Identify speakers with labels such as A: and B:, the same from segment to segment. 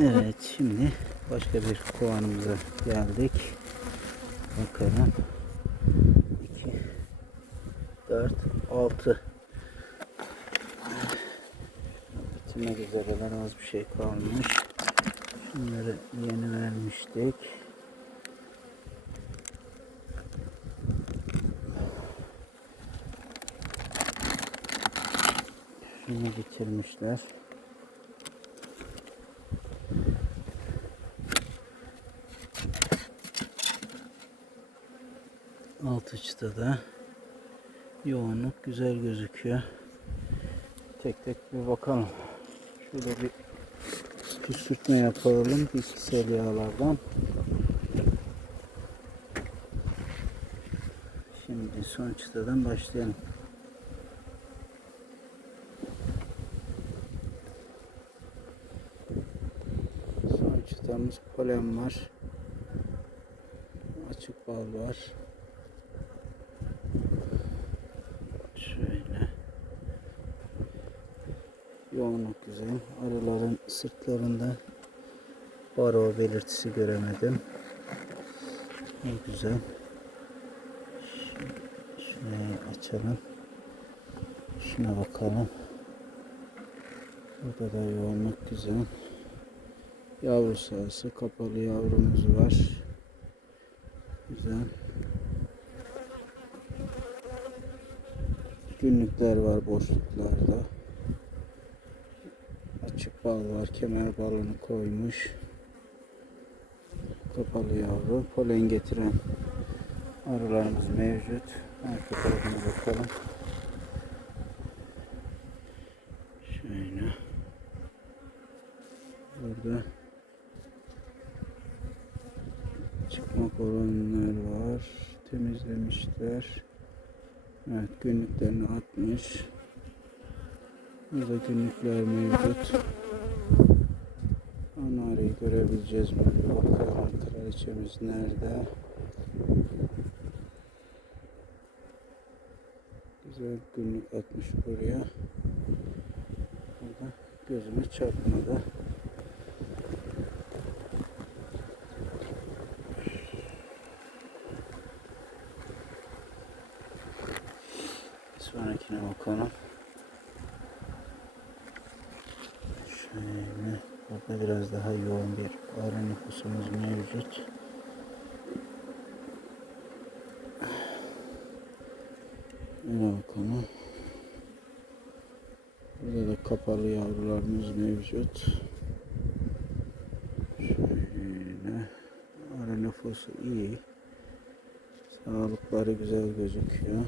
A: Evet şimdi başka bir kovanımıza geldik. Bakalım. 2 4 6 Bitmek üzereler az bir şey kalmış. Şunları yeni vermiştik. Şunu bitirmişler. Alt uçta da yoğunluk güzel gözüküyor. Tek tek bir bakalım. Şöyle bir püskürtme yapalım bitkisel yağlardan. Şimdi son çıtadan başlayalım. Son çıtamız polen var. Açık bal var. Şöyle. Yoğunluk güzel. Arıların sırtlarında baro belirtisi göremedim. Ne güzel. Şurayı açalım. Şuna bakalım. Burada da yoğunluk güzel. Yavru sahası kapalı yavrumuz var. Güzel. Günlükler var boşluklarda. Bal var. Kemer balonu koymuş. Kapalı yavru. Polen getiren arılarımız mevcut. Arka tarafına bakalım. Şöyle. Burada çıkmak olanlar var. Temizlemişler. Evet günlüklerini atmış. Burada günlükler mevcut. Anarıyı görebileceğiz Bakalım kraliçemiz nerede? Güzel günlük atmış buraya. Burada gözüme çarpmadı. Sonrakine bakalım. Şöyle burada biraz daha yoğun bir arı nüfusumuz mevcut. Şöyle bakalım. Burada da kapalı yavrularımız mevcut. Şöyle arı nüfusu iyi. Sağlıkları güzel gözüküyor.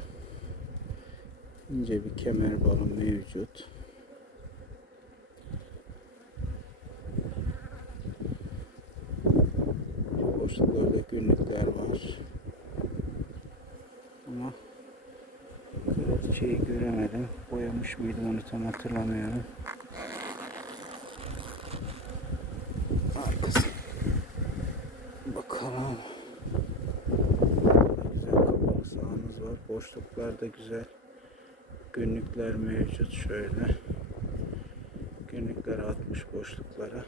A: İnce bir kemer balı mevcut. Boşluklarda günlükler var. Ama kraliçeyi göremedim. Boyamış mıydı onu tam hatırlamıyorum. Arkası. Bakalım. Güzel kapalı sahamız var. Boşluklar da güzel. Günlükler mevcut şöyle. Günlükleri atmış boşluklara.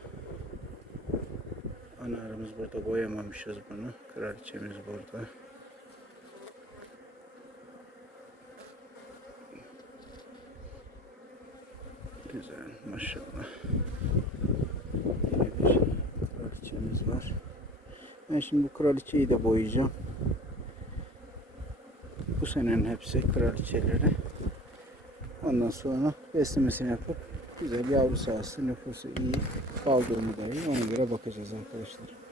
A: Anarımız burada boyamamışız bunu. Kraliçemiz burada. Güzel maşallah. Yine bir kraliçemiz var. Ben şimdi bu kraliçeyi de boyayacağım. Bu senenin hepsi kraliçeleri. Ondan sonra beslemesini yapıp güzel yavru sahası nüfusu iyi kaldığını da iyi ona göre bakacağız arkadaşlar.